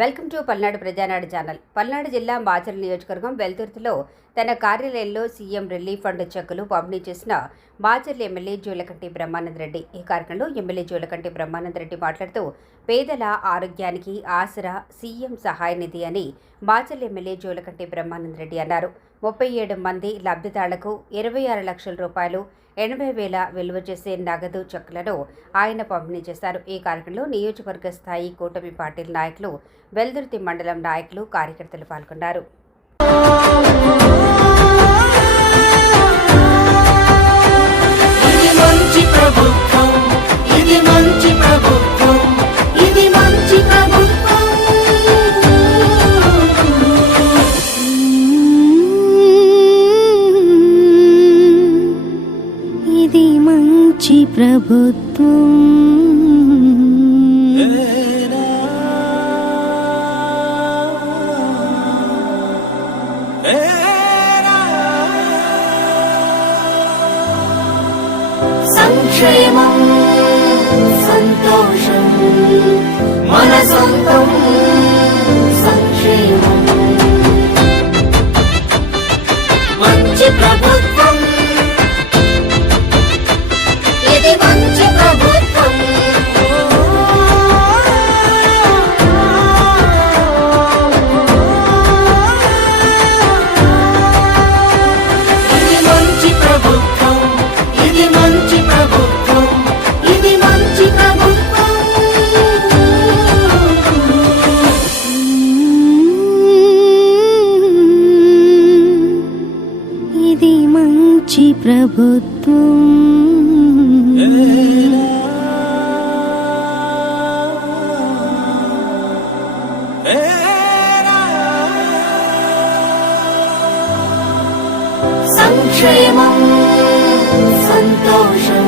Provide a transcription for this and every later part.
Welcome to Palnadu Prajanadu channel. Palnadu జిల్లా మాచర్ల నియోజకవర్గం వెల్తుర్తిలో తన కార్యాలయంలో సీఎం రిలీఫ్ ఫండ్ చెక్కులు పంపిణీ చేసిన మాచర్ల ఎమ్మెల్యే జూలకంటి బ్రహ్మానంద రెడ్డి. ఈ కార్యక్రమంలో ఎమ్మెల్యే జూలకంటి బ్రహ్మానంద రెడ్డి మాట్లాడుతూ పేదల ఆరోగ్యానికి ఆసరా సీఎం సహాయ నిధి అని మాచర్ల ఎమ్మెల్యే జూలకంటి బ్రహ్మానంద రెడ్డి అన్నారు. ముప్పై ఏడు మంది లబ్ధిదారులకు ఇరవై ఆరు లక్షల రూపాయలు ఎనభై వేల విలువ చేసే నగదు చెక్కులను ఆయన పంపిణీ చేశారు. ఈ కార్యక్రమంలో నియోజకవర్గ స్థాయి కూటమి పార్టీల నాయకులు వెల్దుర్తి మండలం నాయకులు కార్యకర్తలు పాల్గొన్నారు. ప్రభుత్వం. సంక్షేమం సంతోషం. ప్రభుత్వం సంక్షేమం సంతోషం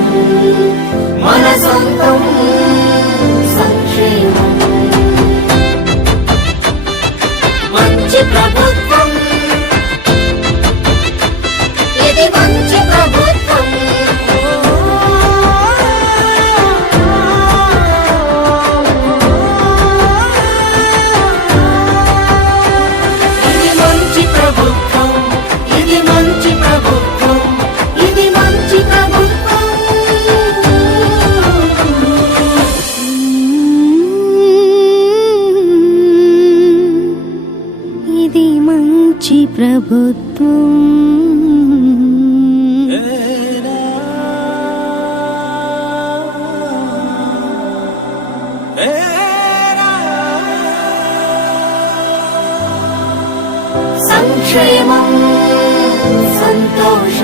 ప్రభుత్వం. సంక్షేమం సంతోషం.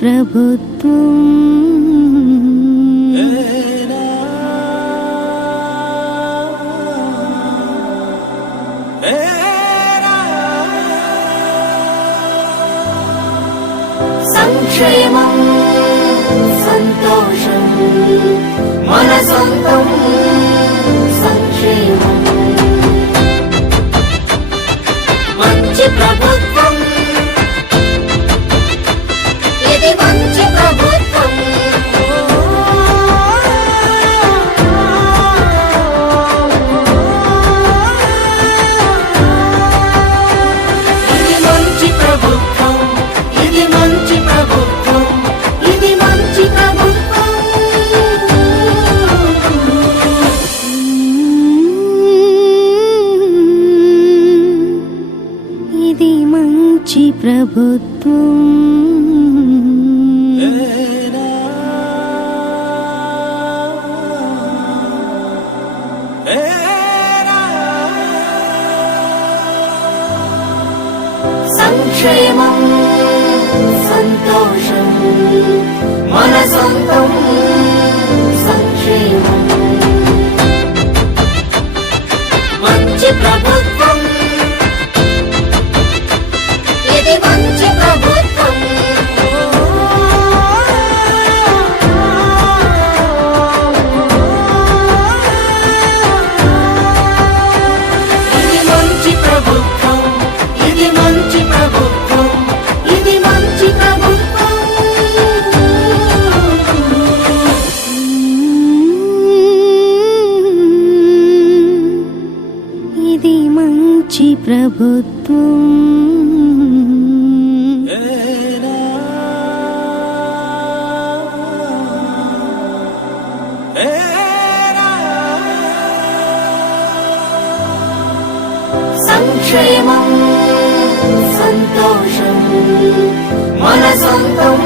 ప్రభుత్వం. ఇది మంచి ప్రభుత్వం ఇది మంచి మంచి ప్రభుత్వం. సంక్షేమం సంతోషం. ఇది మంచి ప్రభుత్వం? సంక్షేమం సంతోషం మన సొంతం.